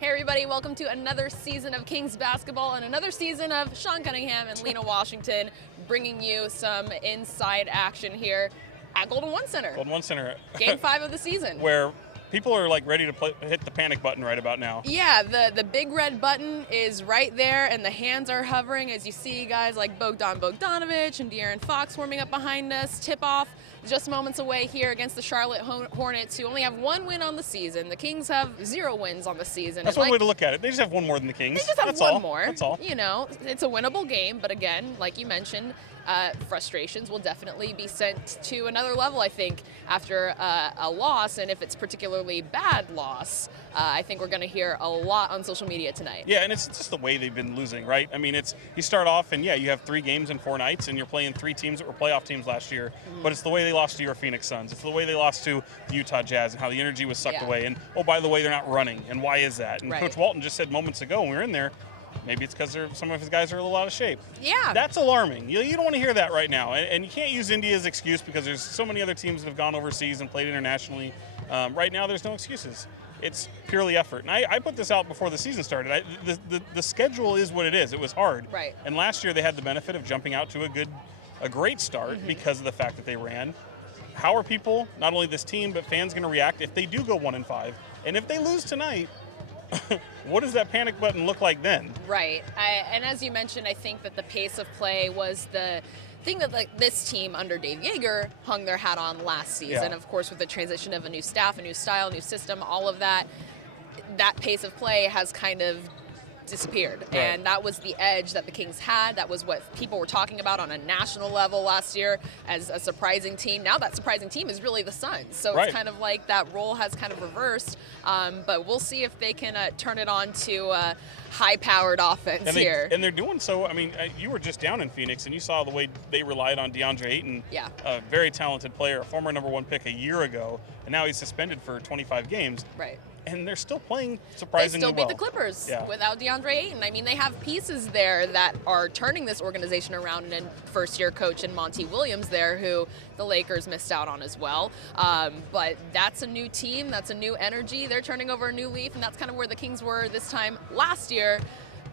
Hey everybody, welcome to another season of Kings basketball and another season of Sean Cunningham and Lina Washington bringing you some inside action here at Golden One Center. Golden One Center. Game 5 of the season. Where people are like ready to hit the panic button right about now. Yeah, the big red button is right there and the hands are hovering as you see guys like Bogdan Bogdanovic and De'Aaron Fox warming up behind us. Tip off just moments away here against the Charlotte Hornets, who only have 1 win on the season. The Kings have 0 wins on the season. That's one way to look at it. They just have 1 more than the Kings. They just have That's one all. more. That's all. You know, it's a winnable game, but again, like you mentioned, frustrations will definitely be sent to another level, I think, after a loss, and if it's particularly bad loss, I think we're going to hear a lot on social media tonight. Yeah, and it's just the way they've been losing, right? I mean, you start off, and yeah, you have 3 games in 4 nights, and you're playing 3 teams that were playoff teams last year, but it's the way they lost to your Phoenix Suns. It's the way they lost to the Utah Jazz and how the energy was sucked away, and oh, by the way, they're not running, and why is that? And Coach Walton just said moments ago when we were in there, maybe it's because some of his guys are a little out of shape. Yeah. That's alarming. You don't want to hear that right now. And you can't use India's excuse because there's so many other teams that have gone overseas and played internationally. Right now, there's no excuses. It's purely effort. And I put this out before the season started. The schedule is what it is. It was hard. Right. And last year, they had the benefit of jumping out to a great start because of the fact that they ran. How are people, not only this team, but fans going to react if they do go 1-5? And if they lose tonight, what does that panic button look like then? Right. And as you mentioned, I think that the pace of play was the thing that this team under Dave Yeager hung their hat on last season. Yeah. Of course, with the transition of a new staff, a new style, new system, all of that pace of play has kind of disappeared. Right. And that was the edge that the Kings had. That was what people were talking about on a national level last year as a surprising team. Now that surprising team is really the Suns. So it's kind of like that role has kind of reversed. But we'll see if they can turn it on to high-powered offense here. And they're doing so. I mean, you were just down in Phoenix, and you saw the way they relied on DeAndre Ayton, a very talented player, a former #1 pick a year ago, and now he's suspended for 25 games. Right. And they're still playing surprisingly well. They still beat the Clippers without DeAndre Ayton. I mean, they have pieces there that are turning this organization around, and first-year coach in Monty Williams there, who the Lakers missed out on as well. But that's a new team. That's a new energy. They're turning over a new leaf, and that's kind of where the Kings were this time last year.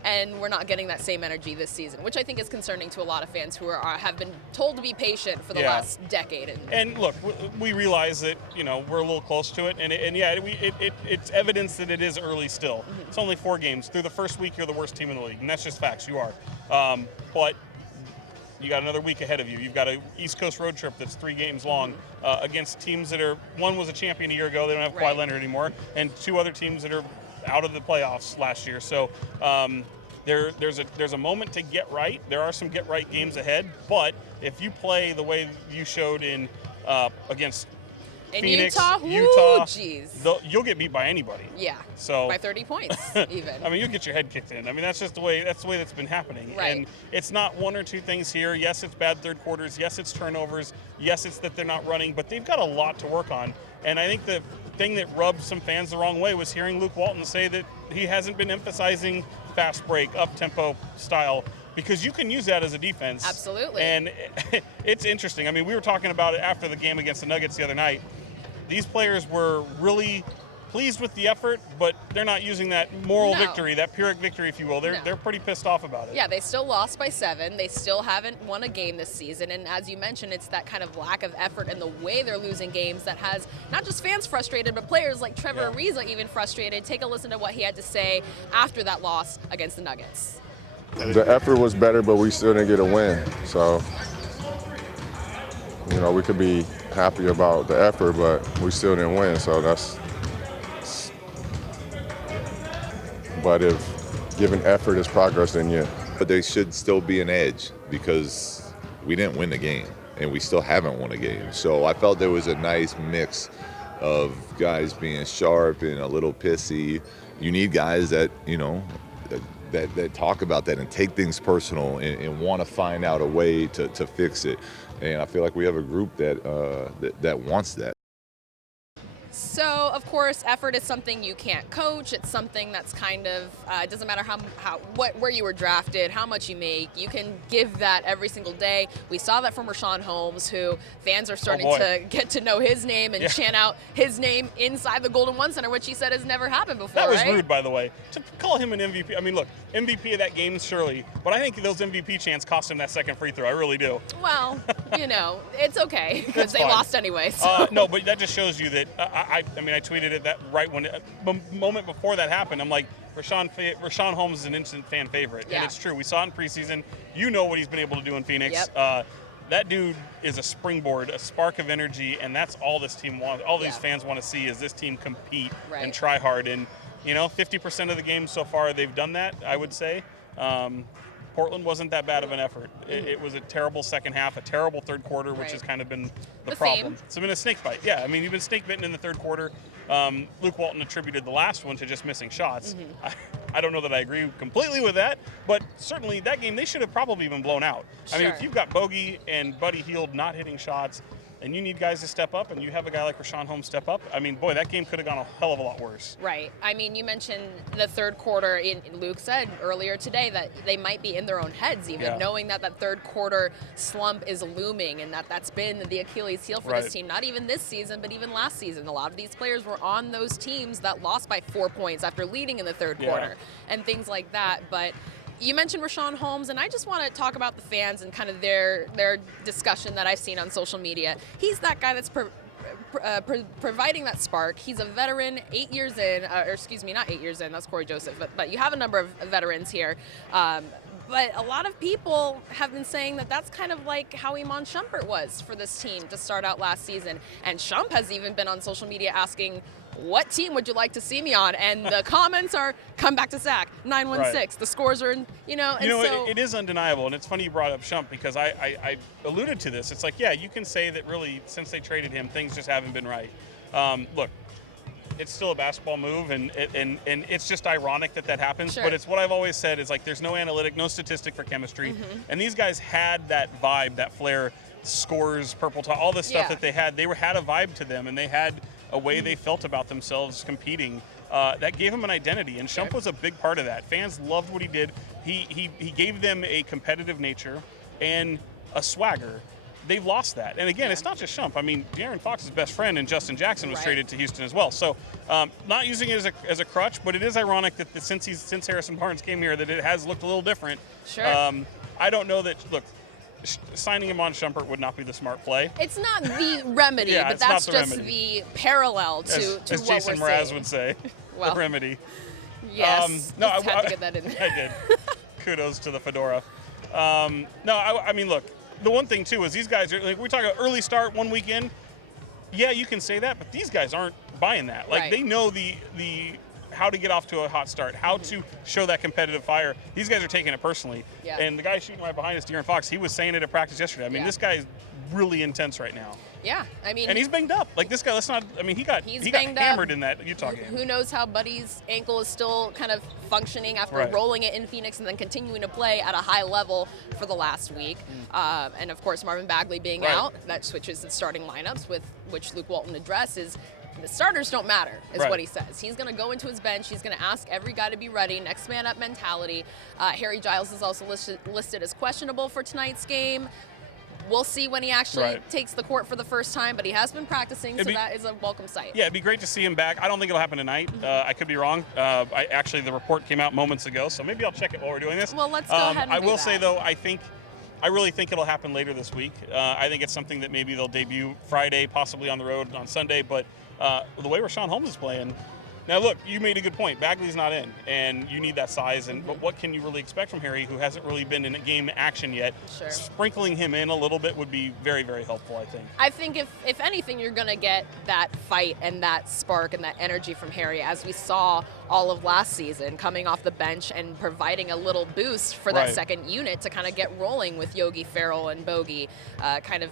And we're not getting that same energy this season, which I think is concerning to a lot of fans who have been told to be patient for the last decade. And look, we realize that we're a little close to it, and it's evidence that it is early still. It's only 4 games. Through the first week, you're the worst team in the league, and that's just facts. You are. But you got another week ahead of you. You've got an East Coast road trip that's 3 games long against teams that are, one was a champion a year ago. They don't have Kawhi Leonard anymore, and 2 other teams that are out of the playoffs last year. So there's a moment to get right. There are some get right games ahead, but if you play the way you showed in against Phoenix, Utah, you'll get beat by anybody. Yeah. So by 30 points even. I mean, you'll get your head kicked in. I mean, that's just the way that's been happening. Right. And it's not 1 or 2 things here. Yes, it's bad third quarters. Yes, it's turnovers. Yes, it's that they're not running, but they've got a lot to work on. And I think the thing that rubbed some fans the wrong way was hearing Luke Walton say that he hasn't been emphasizing fast break, up-tempo style, because you can use that as a defense. Absolutely. And it's interesting. I mean, we were talking about it after the game against the Nuggets the other night. These players were really pleased with the effort, but they're not using that moral victory, that Pyrrhic victory, if you will. They're pretty pissed off about it. Yeah, they still lost by 7. They still haven't won a game this season. And as you mentioned, it's that kind of lack of effort and the way they're losing games that has not just fans frustrated, but players like Trevor Ariza even frustrated. Take a listen to what he had to say after that loss against the Nuggets. The effort was better, but we still didn't get a win. So, we could be happy about the effort, but we still didn't win. So but if given effort is progress, then yeah. But there should still be an edge because we didn't win the game and we still haven't won a game. So I felt there was a nice mix of guys being sharp and a little pissy. You need guys that, that talk about that and take things personal and want to find out a way to fix it. And I feel like we have a group that wants that. So, of course, effort is something you can't coach. It's something that's kind of, it doesn't matter where you were drafted, how much you make. You can give that every single day. We saw that from Richaun Holmes, who fans are starting to get to know his name and chant out his name inside the Golden One Center, which he said has never happened before, That was right? rude, by the way. To call him an MVP. I mean, look, MVP of that game, surely. But I think those MVP chants cost him that second free throw. I really do. Well, it's okay because they lost anyway. So. No, but that just shows you that I tweeted it that right when the moment before that happened. I'm like, Richaun Holmes is an instant fan favorite, and it's true. We saw it in preseason. You know what he's been able to do in Phoenix. Yep. That dude is a springboard, a spark of energy, and that's all this team wants. All these fans want to see is this team compete and try hard. And 50% of the games so far they've done that. I would say. Portland wasn't that bad of an effort. It was a terrible second half, a terrible third quarter, which has kind of been the problem. It's been a snake bite. Yeah, I mean, you've been snake bitten in the third quarter. Luke Walton attributed the last one to just missing shots. I don't know that I agree completely with that, but certainly that game, they should have probably been blown out. Sure. I mean, if you've got Bogey and Buddy Hield not hitting shots, and you need guys to step up, and you have a guy like Richaun Holmes step up, I mean, boy, that game could have gone a hell of a lot worse. Right. I mean, you mentioned the third quarter. Luke said earlier today that they might be in their own heads even, knowing that third quarter slump is looming and that's been the Achilles heel for this team. Not even this season, but even last season. A lot of these players were on those teams that lost by 4 points after leading in the third quarter and things like that. But you mentioned Richaun Holmes, and I just want to talk about the fans and kind of their discussion that I've seen on social media. He's that guy that's providing that spark. He's a veteran, 8 years in, not 8 years in, that's Corey Joseph, but you have a number of veterans here. But a lot of people have been saying that that's kind of like how Iman Shumpert was for this team to start out last season. And Shump has even been on social media asking, what team would you like to see me on? And the comments are, come back to Sac, 916. The scores are, it is undeniable. And it's funny you brought up Shump because I alluded to this. It's like, you can say that really since they traded him, things just haven't been right. Look, it's still a basketball move, and it's just ironic that happens. Sure. But it's what I've always said is like there's no analytic, no statistic for chemistry. And these guys had that vibe, that flair, scores, purple top, all this stuff that they had. They had a vibe to them, and they had a way they felt about themselves competing that gave him an identity, and Shump was a big part of that. Fans loved what he did. He gave them a competitive nature and a swagger. They've lost that, and again, it's not just Shump. I mean, De'Aaron Fox's best friend and Justin Jackson was traded to Houston as well. So, not using it as a crutch, but it is ironic that since Harrison Barnes came here, that it has looked a little different. Sure. I don't know that. Look, signing him on Shumpert would not be the smart play. It's not the remedy, but that's just the parallel to as what we're Jason saying. Mraz would say, well, the remedy. Yes, no, I had to get that in there. I did. Kudos to the fedora. I mean, look, the one thing too is these guys are like, we talk about early start, 1 week in. Yeah, you can say that, but these guys aren't buying that. Like they know the how to get off to a hot start, how to show that competitive fire. These guys are taking it personally. Yeah. And the guy shooting right behind us, De'Aaron Fox, he was saying it at practice yesterday. I mean, this guy is really intense right now. Yeah, I mean, and he's banged up. Like this guy, he got hammered in that Utah game. Who knows how Buddy's ankle is still kind of functioning after rolling it in Phoenix and then continuing to play at a high level for the last week. And of course, Marvin Bagley being out, that switches the starting lineups, with which Luke Walton addresses. The starters don't matter, is what he says. He's going to go into his bench. He's going to ask every guy to be ready, next man up mentality. Harry Giles is also listed as questionable for tonight's game. We'll see when he actually takes the court for the first time, but he has been practicing, so that is a welcome sight. Yeah, it'd be great to see him back. I don't think it'll happen tonight. I could be wrong. The report came out moments ago, so maybe I'll check it while we're doing this. Well, let's go ahead and I will say, though, I really think it'll happen later this week. I think it's something that maybe they'll debut Friday, possibly on the road on Sunday, but the way Richaun Holmes is playing. Now, look, you made a good point. Bagley's not in, and you need that size. But what can you really expect from Harry, who hasn't really been in a game action yet? Sure. Sprinkling him in a little bit would be very, very helpful, I think. I think if anything, you're going to get that fight and that spark and that energy from Harry, as we saw all of last season, coming off the bench and providing a little boost for that second unit to kind of get rolling with Yogi Ferrell and Bogey kind of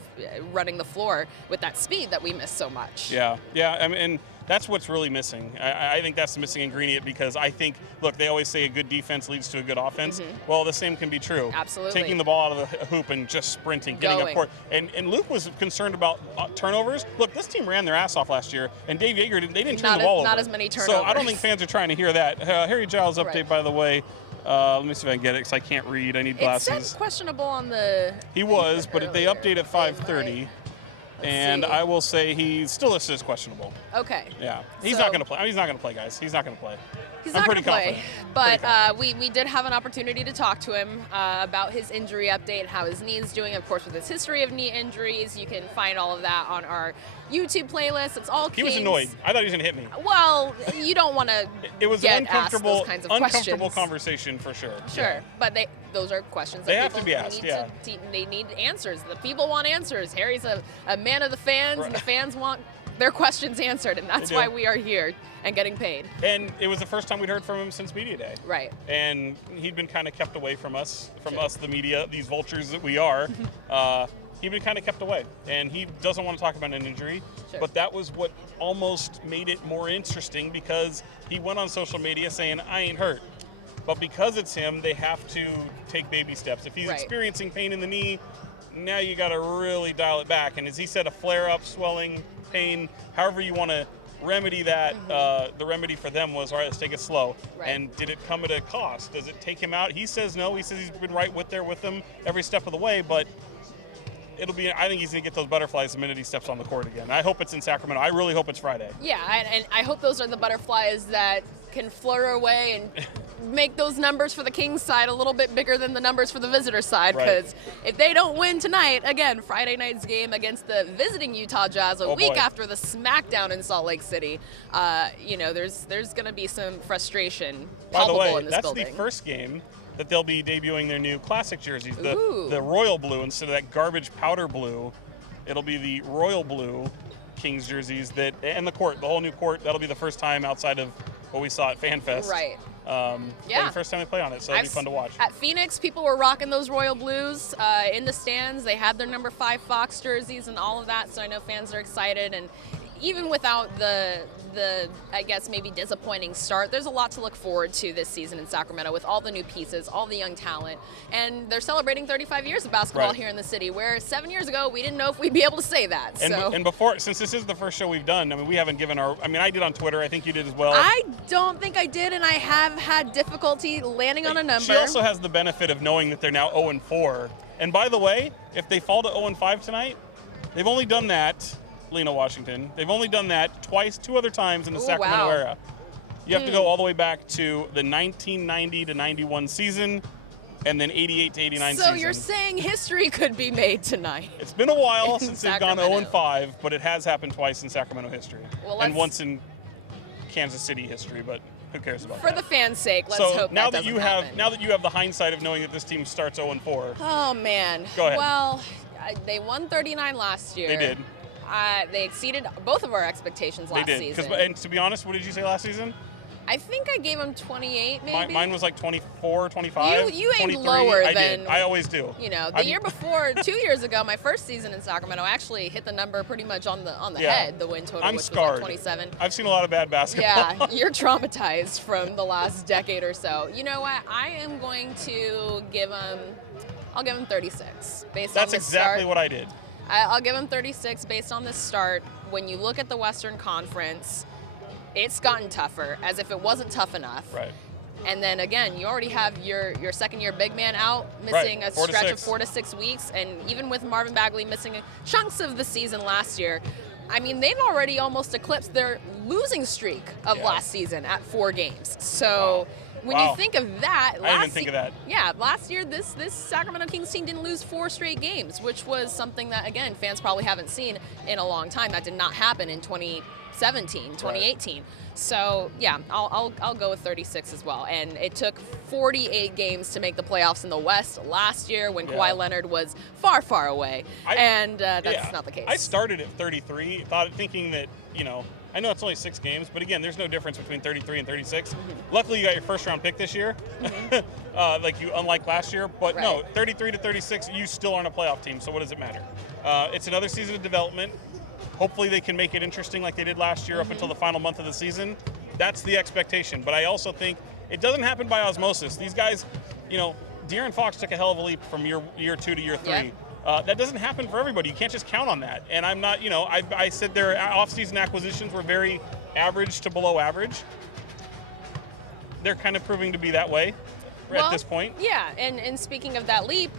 running the floor with that speed that we miss so much. Yeah. I mean, and that's what's really missing. I think that's the missing ingredient, because I think, look, they always say a good defense leads to a good offense. Well, the same can be true. Absolutely. Taking the ball out of the hoop and just sprinting, getting up court. And Luke was concerned about turnovers. Look, this team ran their ass off last year, and Dave Yeager, they didn't turn the ball over. Not as many turnovers. So I don't think fans are trying to hear that. Harry Giles update, by the way. Let me see if I can get it, because I can't read. I need glasses. It said questionable on the... He was, but they update at 5:30. And I will say he's still listed as questionable. Okay. Yeah. He's not going to play. I mean, he's not going to play, guys. He's not going to play. He's not going to play. But we did have an opportunity to talk to him about his injury update, how his knee's doing, of course, with his history of knee injuries. You can find all of that on our YouTube playlist. It's all Kings. He was annoyed. I thought he was going to hit me. Well, you don't want to It was an uncomfortable conversation for sure. Sure. Yeah. But those are questions they that have to be asked. They need answers. The people want answers. Harry's a man of the fans, and the fans want their questions answered, and that's why we are here and getting paid. And it was the first time we'd heard from him since Media Day. Right. And he'd been kind of kept away from us, the media, these vultures that we are. He'd been kind of kept away, and he doesn't want to talk about an injury. Sure. But that was what almost made it more interesting, because he went on social media saying, I ain't hurt. But because it's him, they have to take baby steps. If he's experiencing pain in the knee, now you got to really dial it back. And as he said, a flare-up, swelling, pain, however you want to remedy that, the remedy for them was, all right, let's take it slow. And did it come at a cost? Does it take him out? He says no. He says he's been right there with them every step of the way, but I think he's going to get those butterflies the minute he steps on the court again. I hope it's in Sacramento. I really hope it's Friday. Yeah, and I hope those are the butterflies that can flutter away and make those numbers for the Kings side a little bit bigger than the numbers for the visitor side, because if they don't win tonight, again, Friday night's game against the visiting Utah Jazz a week after the smackdown in Salt Lake City, there's going to be some frustration palpable in this building. That's the first game that they'll be debuting their new classic jerseys, the royal blue instead of that garbage powder blue. It'll be the royal blue Kings jerseys and the whole new court. That'll be the first time outside of what we saw at FanFest. Right. The first time they play on it, so it'll be fun to watch. At Phoenix, people were rocking those royal blues in the stands. They had their number 5 Fox jerseys and all of that, so I know fans are excited. And even without the I guess maybe disappointing start, there's a lot to look forward to this season in Sacramento with all the new pieces, all the young talent, and they're celebrating 35 years of basketball here in the city, where 7 years ago we didn't know if we'd be able to say that. And before, since this is the first show we've done, I mean, we haven't given I did on Twitter. I think you did as well. I don't think I did, and I have had difficulty landing on a number. She also has the benefit of knowing that they're now 0-4. And by the way, if they fall to 0-5 tonight, they've only done that. Lina, Washington. They've only done that twice, 2 other times in the Sacramento era. You have to go all the way back to the 1990 to 91 season, and then 88 to 89 season. So you're saying history could be made tonight? It's been a while since they've gone 0-5, but it has happened twice in Sacramento history, and once in Kansas City history. But who cares about that? For the fans' sake, let's hope now that doesn't happen. Now that you have the hindsight of knowing that this team starts 0-4. Oh man. Go ahead. Well, they won 39 last year. They did. They exceeded both of our expectations last season. And to be honest, what did you say last season? I think I gave them 28, maybe. Mine was like 24, 25. You aimed lower than. I always do. The year before, 2 years ago, my first season in Sacramento, I actually hit the number pretty much on the head. The win total, I'm which scarred. was like 27. I've seen a lot of bad basketball. Yeah, you're traumatized from the last decade or so. You know what? I am going to give them. I'll give them 36 based on That's the exactly start. what I did. I'll give them 36 based on the start. When you look at the Western Conference, it's gotten tougher, as if it wasn't tough enough. Right. And then again, you already have your second-year big man out, missing a stretch of 4 to 6 weeks, and even with Marvin Bagley missing chunks of the season last year, I mean, they've already almost eclipsed their losing streak of last season at 4 games. So. Wow. When you think of that, I didn't even think of that. Yeah, last year this Sacramento Kings team didn't lose 4 straight games, which was something that, again, fans probably haven't seen in a long time. That did not happen in 2017, 2018. Right. So yeah, I'll go with 36 as well. And it took 48 games to make the playoffs in the West last year when Kawhi Leonard was far, far away, and that's not the case. I started at 33, thinking that I know it's only 6 games, but again, there's no difference between 33 and 36. Luckily, you got your first-round pick this year, unlike last year. But no, 33 to 36, you still aren't a playoff team, so what does it matter? It's another season of development. Hopefully they can make it interesting like they did last year up until the final month of the season. That's the expectation. But I also think it doesn't happen by osmosis. These guys, De'Aaron Fox took a hell of a leap from year 2 to year 3. Yeah. That doesn't happen for everybody. You can't just count on that. And I'm not, I said their off-season acquisitions were very average to below average. They're kind of proving to be that way at this point. Yeah, and speaking of that leap,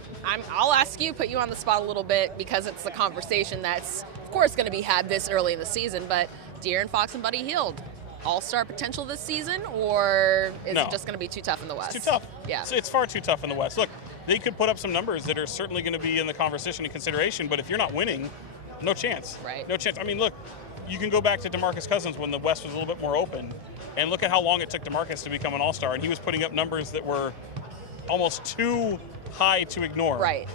I'll ask you, put you on the spot a little bit because it's the conversation that's, of course, going to be had this early in the season, but De'Aaron Fox and Buddy Hield, all-star potential this season, or is it just going to be too tough in the West? It's too tough. Yeah. It's far too tough in the West. Look, they could put up some numbers that are certainly going to be in the conversation and consideration, but if you're not winning, no chance. Right. No chance. I mean, look, you can go back to DeMarcus Cousins when the West was a little bit more open, and look at how long it took DeMarcus to become an all-star, and he was putting up numbers that were almost too high to ignore. Right.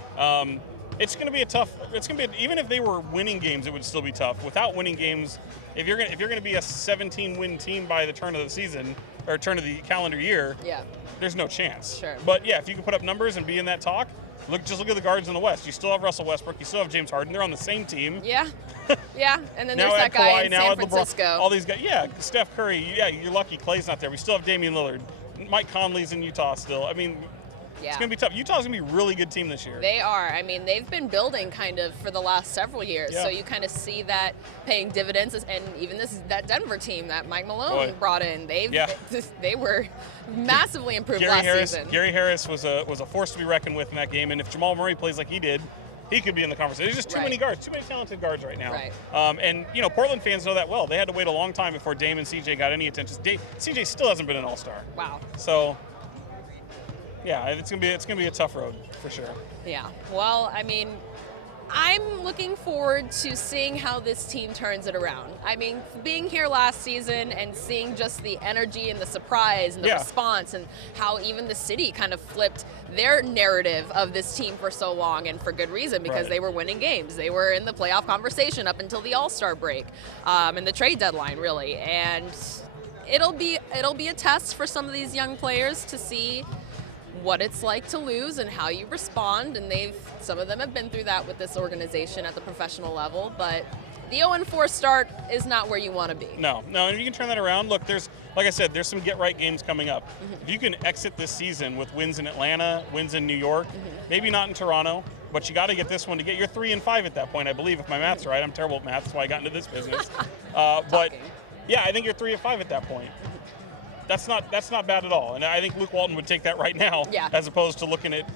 It's going to be even if they were winning games, it would still be tough. Without winning games, if you're going to be a 17-win team by the turn of the season or turn of the calendar year, there's no chance. Sure. But yeah, if you can put up numbers and be in that talk, just look at the guards in the West. You still have Russell Westbrook. You still have James Harden. They're on the same team. Yeah. Yeah. And then Now there's that add guy Kawhi, in now San add LeBron, Francisco. all these guys. Yeah, Steph Curry. Yeah, you're lucky Clay's not there. We still have Damian Lillard. Mike Conley's in Utah still. I mean, it's going to be tough. Utah's going to be a really good team this year. They are. I mean, they've been building kind of for the last several years. Yeah. So you kind of see that paying dividends. And even that Denver team that Mike Malone brought in, they were massively improved season. Gary Harris was a force to be reckoned with in that game. And if Jamal Murray plays like he did, he could be in the conversation. There's just too many guards, too many talented guards right now. Right. And Portland fans know that well. They had to wait a long time before Dame and CJ got any attention. CJ still hasn't been an all-star. Wow. So, yeah, it's gonna be a tough road for sure. Yeah. Well, I mean, I'm looking forward to seeing how this team turns it around. I mean, being here last season and seeing just the energy and the surprise and the response and how even the city kind of flipped their narrative of this team for so long, and for good reason, because they were winning games. They were in the playoff conversation up until the All-Star break and the trade deadline, really. And it'll be a test for some of these young players to see what it's like to lose and how you respond, and some of them have been through that with this organization at the professional level, but the 0-4 start is not where you want to be. No, and if you can turn that around, look, like I said, there's some get-right games coming up. If you can exit this season with wins in Atlanta, wins in New York, maybe not in Toronto, but you got to get this one to get your 3-5 at that point, I believe, if my math's right. I'm terrible at math, that's why I got into this business. But yeah, I think you're 3-5 at that point. That's not bad at all, and I think Luke Walton would take that right now, as opposed to looking at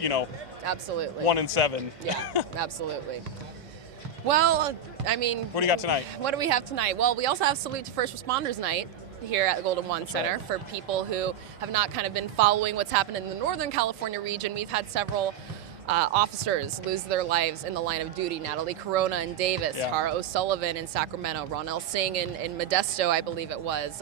absolutely 1-7. Yeah, absolutely. Well, I mean, what do you got tonight? What do we have tonight? Well, we also have Salute to First Responders Night here at the Golden One Center for people who have not kind of been following what's happened in the Northern California region. We've had several officers lose their lives in the line of duty. Natalie Corona in Davis, Tara O'Sullivan in Sacramento, Ronell Singh in Modesto, I believe it was,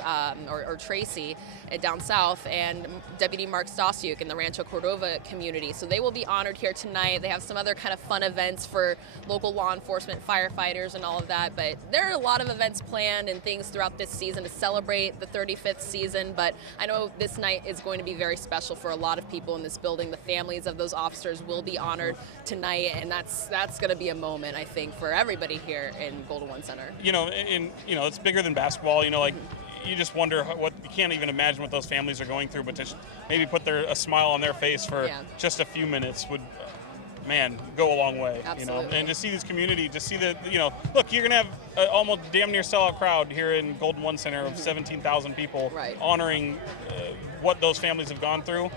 or Tracy down south, and Deputy Mark Stasiuk in the Rancho Cordova community. So they will be honored here tonight. They have some other kind of fun events for local law enforcement, firefighters, and all of that. But there are a lot of events planned and things throughout this season to celebrate the 35th season. But I know this night is going to be very special for a lot of people in this building. The families of those officers will be honored tonight, and that's going to be a moment, I think, for everybody here in Golden One Center. It's bigger than basketball. You just wonder you can't even imagine what those families are going through, but to maybe put a smile on their face for just a few minutes would, go a long way. Absolutely. And to see this community, to see look, you're gonna have almost damn near sellout crowd here in Golden One Center of 17,000 people honoring what those families have gone through.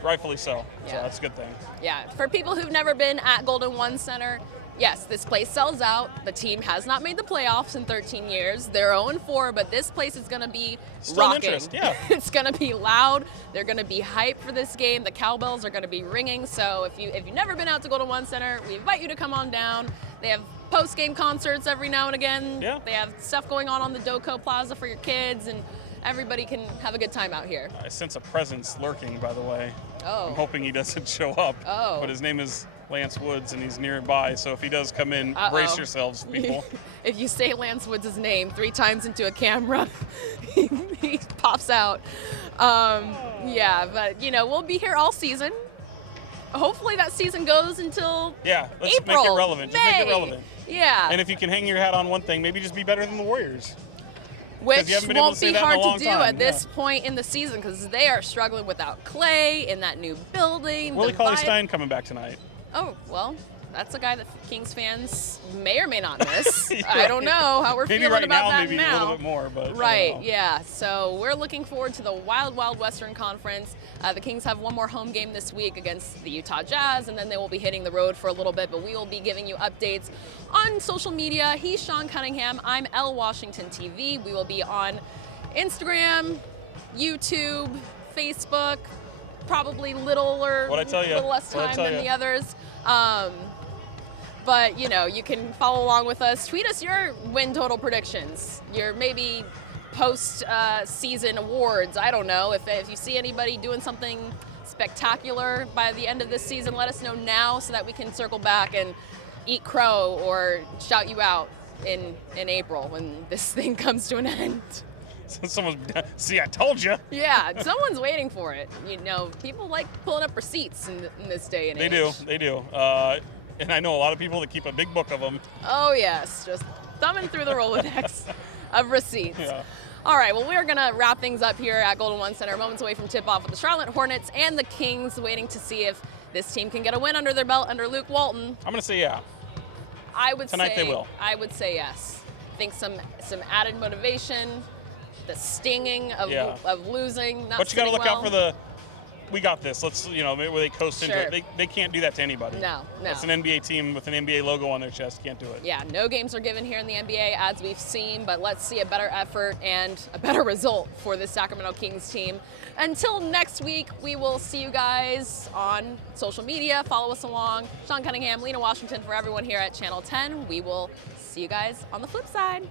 Rightfully so. So that's a good thing. Yeah. For people who've never been at Golden One Center, yes, this place sells out. The team has not made the playoffs in 13 years. They're 0-4, but this place is going to be rocking. Interest, yeah. It's going to be loud. They're going to be hyped for this game. The cowbells are going to be ringing. So if you've never been out to Golden One Center, we invite you to come on down. They have post-game concerts every now and again. Yeah. They have stuff going on the Doco Plaza for your kids, and everybody can have a good time out here. I sense a presence lurking, by the way. Oh. I'm hoping he doesn't show up. Oh. But his name is Lance Woods, and he's nearby. So if he does come in, brace yourselves, people. If you say Lance Woods' name 3 times into a camera, he pops out. Yeah, but we'll be here all season. Hopefully that season goes until let's April, make it relevant. May. Just make it relevant. Yeah. And if you can hang your hat on one thing, maybe just be better than the Warriors. Which you haven't been able to won't say be that in a hard long to do time, at this point in the season because they are struggling without Clay in that new building. Willie Cauley-Stein coming back tonight. Oh, well, that's a guy that Kings fans may or may not miss. I don't know how we're feeling about that maybe now. a little bit more, but right, yeah. So we're looking forward to the Wild Wild Western Conference. The Kings have one more home game this week against the Utah Jazz, and then they will be hitting the road for a little bit, but we will be giving you updates on social media. He's Sean Cunningham. I'm L Washington TV. We will be on Instagram, YouTube, Facebook, probably little less time than the others. But you can follow along with us. Tweet us your win total predictions, your maybe post-season awards. I don't know. If you see anybody doing something spectacular by the end of this season, let us know now so that we can circle back and eat crow or shout you out in April when this thing comes to an end. See, I told you. Yeah, someone's waiting for it. People like pulling up receipts in this day and age. They do. And I know a lot of people that keep a big book of them. Oh, yes. Just thumbing through the Rolodex of receipts. Yeah. All right, well, we are going to wrap things up here at Golden One Center, moments away from tip-off with the Charlotte Hornets and the Kings, waiting to see if this team can get a win under their belt under Luke Walton. I'm going to say yeah. Tonight they will. I would say yes. I think some added motivation, the stinging of losing, not But you got to look out for the. We got this. Let's, where they coast into it. They can't do that to anybody. No. It's an NBA team with an NBA logo on their chest. Can't do it. Yeah, no games are given here in the NBA as we've seen, but let's see a better effort and a better result for this Sacramento Kings team. Until next week, we will see you guys on social media. Follow us along. Sean Cunningham, Lina Washington, for everyone here at Channel 10. We will see you guys on the flip side.